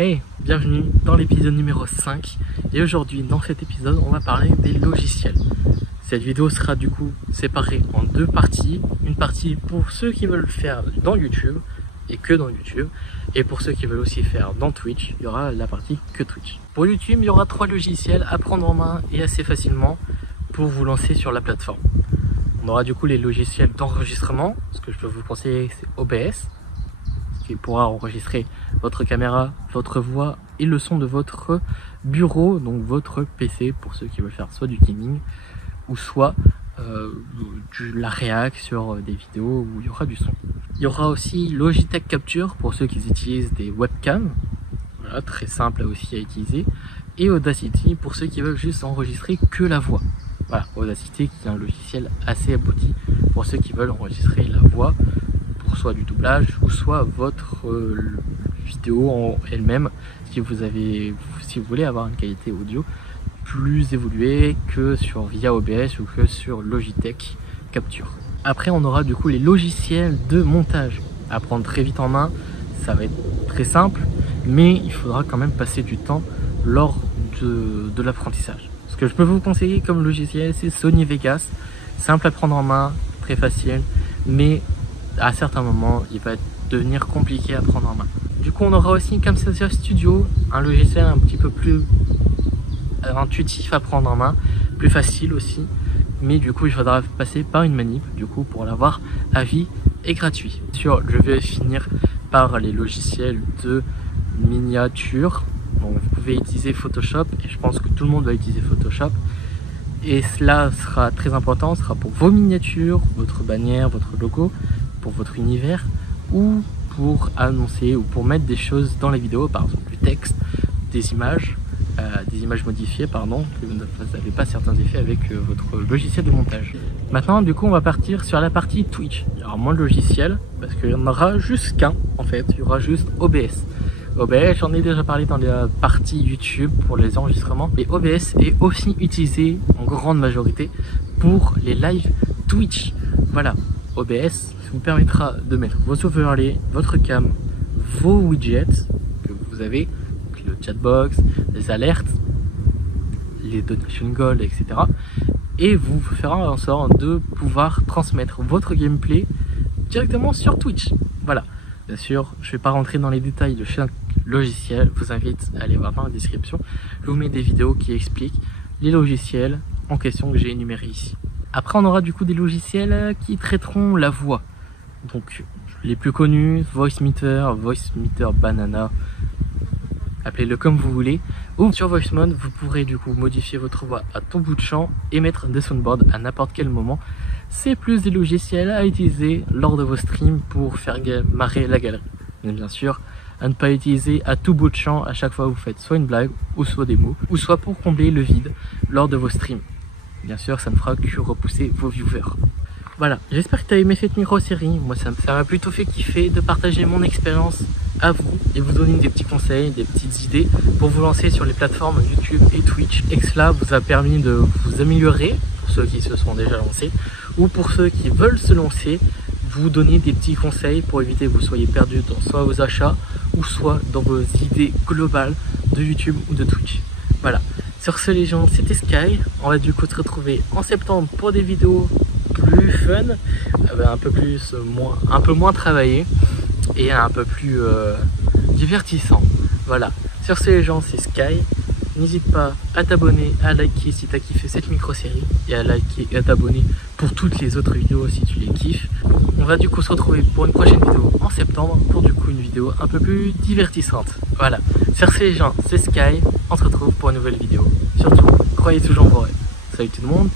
Hey, bienvenue dans l'épisode numéro 5 et aujourd'hui dans cet épisode on va parler des logiciels. Cette vidéo sera du coup séparée en deux parties. Une partie pour ceux qui veulent faire dans YouTube et que dans YouTube, et pour ceux qui veulent aussi faire dans Twitch, il y aura la partie que Twitch. Pour YouTube, il y aura 3 logiciels à prendre en main et assez facilement pour vous lancer sur la plateforme. On aura du coup les logiciels d'enregistrement. Ce que je peux vous conseiller, c'est OBS, qui pourra enregistrer votre caméra, votre voix et le son de votre bureau, donc votre PC, pour ceux qui veulent faire soit du gaming ou soit la réac sur des vidéos où il y aura du son. Il y aura aussi Logitech Capture pour ceux qui utilisent des webcams, voilà, très simple aussi à utiliser, et Audacity pour ceux qui veulent juste enregistrer que la voix. Voilà, Audacity qui est un logiciel assez abouti pour ceux qui veulent enregistrer la voix pour soit du doublage ou soit votre vidéo en elle-même si vous voulez avoir une qualité audio plus évoluée que sur via OBS ou que sur Logitech Capture. Après on aura du coup les logiciels de montage à prendre très vite en main. Ça va être très simple mais il faudra quand même passer du temps lors de l'apprentissage. Ce que je peux vous conseiller comme logiciel, c'est Sony Vegas, simple à prendre en main, très facile, mais à certains moments il va devenir compliqué à prendre en main. Du coup on aura aussi Camtasia Studio, un logiciel un petit peu plus intuitif à prendre en main, plus facile aussi, mais du coup il faudra passer par une manip du coup pour l'avoir à vie et gratuit. Sûr, je vais finir par les logiciels de miniature. Donc vous pouvez utiliser Photoshop et je pense que tout le monde va utiliser Photoshop, et cela sera très important, ce sera pour vos miniatures, votre bannière, votre logo, pour votre univers, ou pour annoncer ou pour mettre des choses dans les vidéos, par exemple du texte, des images modifiées, pardon, que vous n'avez pas certains effets avec votre logiciel de montage. Maintenant du coup on va partir sur la partie Twitch. Il y aura moins de logiciels parce qu'il y en aura juste qu'un en fait, il y aura juste OBS. OBS, j'en ai déjà parlé dans la partie YouTube pour les enregistrements, et OBS est aussi utilisé en grande majorité pour les lives Twitch. Voilà, OBS vous permettra de mettre vos overlays, votre cam, vos widgets que vous avez, le chatbox, les alertes, les donation goals, etc. Et vous fera en sorte de pouvoir transmettre votre gameplay directement sur Twitch. Voilà. Bien sûr, je ne vais pas rentrer dans les détails de chaque logiciel, je vous invite à aller voir dans la description. Je vous mets des vidéos qui expliquent les logiciels en question que j'ai énumérés ici. Après, on aura du coup des logiciels qui traiteront la voix. Donc, les plus connus, Voicemeeter Banana, appelez-le comme vous voulez. Ou sur VoiceMod, vous pourrez du coup modifier votre voix à tout bout de champ et mettre des soundboards à n'importe quel moment. C'est plus des logiciels à utiliser lors de vos streams pour faire marrer la galerie. Mais bien sûr, à ne pas utiliser à tout bout de champ à chaque fois que vous faites soit une blague, ou soit des mots, ou soit pour combler le vide lors de vos streams. Bien sûr, ça ne fera que repousser vos viewers. Voilà, j'espère que tu as aimé cette micro-série. Moi, ça m'a plutôt fait kiffer de partager mon expérience à vous et vous donner des petits conseils, des petites idées pour vous lancer sur les plateformes YouTube et Twitch. Et que cela vous a permis de vous améliorer, pour ceux qui se sont déjà lancés, ou pour ceux qui veulent se lancer, vous donner des petits conseils pour éviter que vous soyez perdu dans soit vos achats ou soit dans vos idées globales de YouTube ou de Twitch. Voilà, sur ce les gens, c'était Sky. On va du coup se retrouver en septembre pour des vidéos plus fun, un peu moins travaillé et un peu plus divertissant. Voilà, sur ce les gens, c'est Sky. N'hésite pas à t'abonner, à liker si tu as kiffé cette micro-série, et à liker et à t'abonner pour toutes les autres vidéos si tu les kiffes. On va du coup se retrouver pour une prochaine vidéo en septembre, pour du coup une vidéo un peu plus divertissante. Voilà, sur ce les gens, c'est Sky. On se retrouve pour une nouvelle vidéo. Surtout, croyez toujours en vos rêves. Salut tout le monde.